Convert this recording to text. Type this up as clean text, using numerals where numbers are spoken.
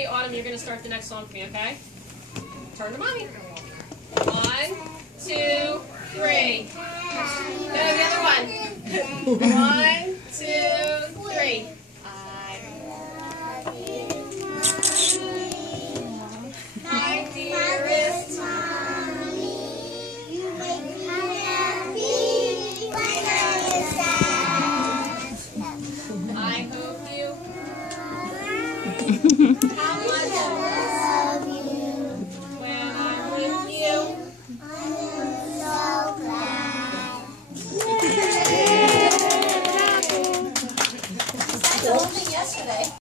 3, Autumn, you're going to start the next song for me, okay? Turn to Mommy. 1, 2, 3. No, the other one. 1, 2, 3. My dearest Mommy, you make me happy when I'm sad. I hope you how much I love you. when I'm with you. I'm so glad. That's the whole thing yesterday.